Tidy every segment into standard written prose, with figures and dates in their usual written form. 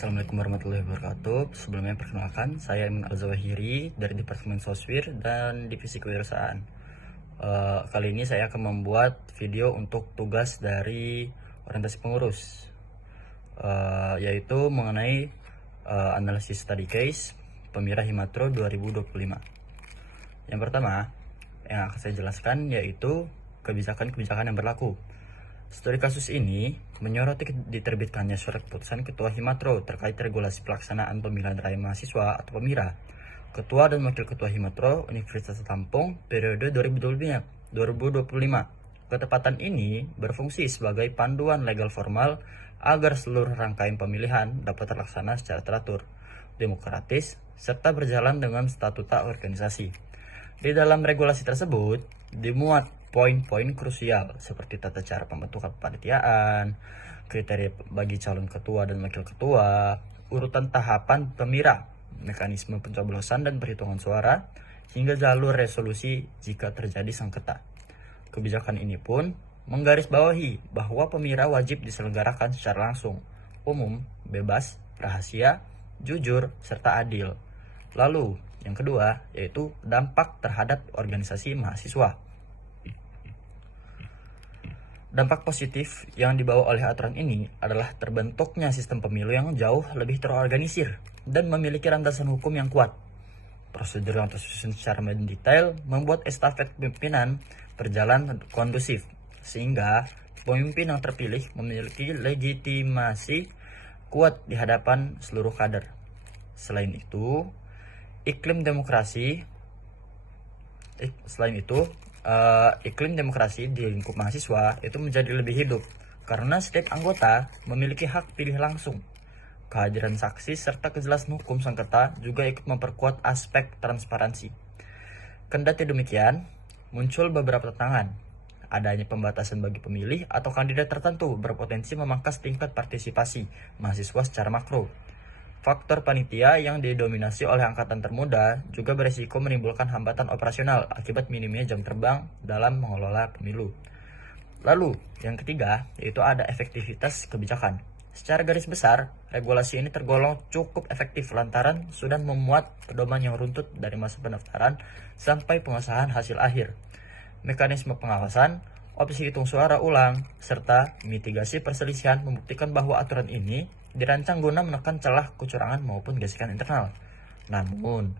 Assalamualaikum warahmatullahi wabarakatuh. Sebelumnya perkenalkan, saya Iman Al-Zawahiri dari Departemen Soswir dan Divisi Kewirausahaan. Kali ini saya akan membuat video untuk tugas dari orientasi pengurus, yaitu mengenai analisis study case Pemira Himatro 2025. Yang pertama yang akan saya jelaskan yaitu kebijakan-kebijakan yang berlaku. Studi kasus ini menyoroti diterbitkannya surat keputusan Ketua Himatro terkait regulasi pelaksanaan pemilihan raya mahasiswa atau Pemira, Ketua dan Wakil Ketua Himatro Universitas Lampung periode 2025. Ketepatan ini berfungsi sebagai panduan legal formal agar seluruh rangkaian pemilihan dapat terlaksana secara teratur, demokratis, serta berjalan dengan statuta organisasi. Di dalam regulasi tersebut dimuat poin-poin krusial seperti tata cara pembentukan kepanitiaan, kriteria bagi calon ketua dan wakil ketua, urutan tahapan pemira, mekanisme pencoblosan dan perhitungan suara, hingga jalur resolusi jika terjadi sengketa. Kebijakan ini pun menggarisbawahi bahwa pemira wajib diselenggarakan secara langsung, umum, bebas, rahasia, jujur, serta adil. Lalu, yang kedua yaitu dampak terhadap organisasi mahasiswa. Dampak positif yang dibawa oleh aturan ini adalah terbentuknya sistem pemilu yang jauh lebih terorganisir dan memiliki landasan hukum yang kuat. Prosedur yang tersusun secara mendetail membuat estafet kepemimpinan berjalan kondusif, sehingga pemimpin yang terpilih memiliki legitimasi kuat di hadapan seluruh kader. Selain itu, iklim demokrasi di lingkup mahasiswa itu menjadi lebih hidup karena setiap anggota memiliki hak pilih langsung. Kehadiran saksi serta kejelasan hukum sengketa juga ikut memperkuat aspek transparansi. Kendati demikian, muncul beberapa tantangan. Adanya pembatasan bagi pemilih atau kandidat tertentu berpotensi memangkas tingkat partisipasi mahasiswa secara makro. Faktor panitia yang didominasi oleh angkatan termuda juga beresiko menimbulkan hambatan operasional akibat minimnya jam terbang dalam mengelola pemilu. Lalu, yang ketiga, yaitu ada efektivitas kebijakan. Secara garis besar, regulasi ini tergolong cukup efektif lantaran sudah memuat pedoman yang runtut dari masa pendaftaran sampai pengesahan hasil akhir. Mekanisme pengawasan, opsi hitung suara ulang, serta mitigasi perselisihan membuktikan bahwa aturan ini dirancang guna menekan celah kecurangan maupun gesekan internal. Namun,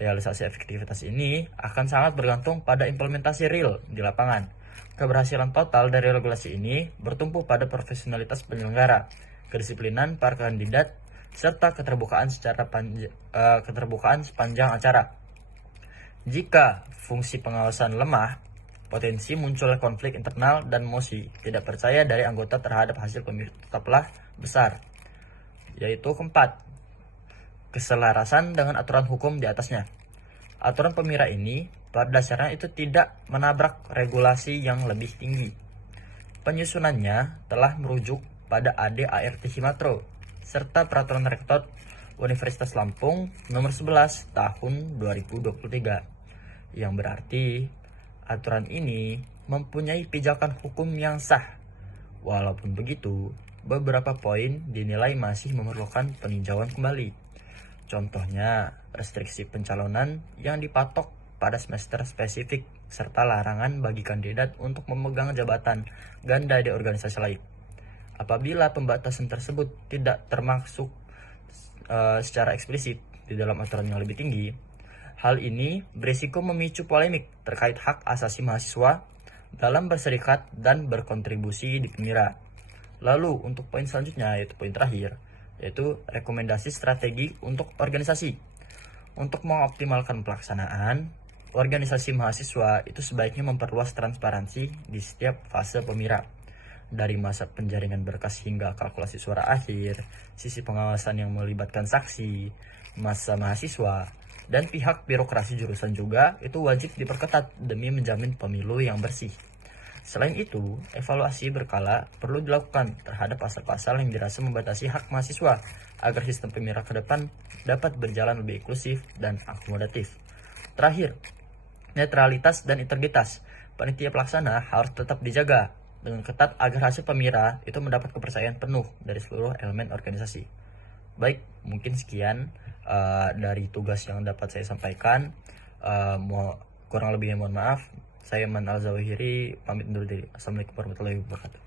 realisasi efektivitas ini akan sangat bergantung pada implementasi real di lapangan. Keberhasilan total dari regulasi ini bertumpu pada profesionalitas penyelenggara, kedisiplinan para kandidat, serta keterbukaan sepanjang acara. Jika fungsi pengawasan lemah, potensi munculnya konflik internal dan mosi tidak percaya dari anggota terhadap hasil pemilu tetaplah besar. Yaitu keempat, keselarasan dengan aturan hukum di atasnya. Aturan pemira ini pada dasarnya itu tidak menabrak regulasi yang lebih tinggi. Penyusunannya telah merujuk pada AD/ART Himatro serta Peraturan Rektor Universitas Lampung nomor 11 tahun 2023, yang berarti aturan ini mempunyai pijakan hukum yang sah. Walaupun begitu, beberapa poin dinilai masih memerlukan peninjauan kembali. Contohnya, restriksi pencalonan yang dipatok pada semester spesifik serta larangan bagi kandidat untuk memegang jabatan ganda di organisasi lain. Apabila pembatasan tersebut tidak termasuk secara eksplisit di dalam aturan yang lebih tinggi, hal ini berisiko memicu polemik terkait hak asasi mahasiswa dalam berserikat dan berkontribusi di Pemira. Lalu untuk poin selanjutnya, yaitu poin terakhir, yaitu rekomendasi strategi untuk organisasi. Untuk mengoptimalkan pelaksanaan, organisasi mahasiswa itu sebaiknya memperluas transparansi di setiap fase Pemira. Dari masa penjaringan berkas hingga kalkulasi suara akhir, sisi pengawasan yang melibatkan saksi, masa mahasiswa, dan pihak birokrasi jurusan juga itu wajib diperketat demi menjamin pemilu yang bersih. Selain itu, evaluasi berkala perlu dilakukan terhadap pasal-pasal yang dirasa membatasi hak mahasiswa agar sistem pemira ke depan dapat berjalan lebih inklusif dan akomodatif. Terakhir, netralitas dan integritas. Panitia pelaksana harus tetap dijaga dengan ketat agar hasil pemira itu mendapat kepercayaan penuh dari seluruh elemen organisasi. Baik, mungkin sekian dari tugas yang dapat saya sampaikan. Kurang lebihnya mohon maaf. Saya Man Al-Zawahiri pamit undur diri. Assalamualaikum warahmatullahi wabarakatuh.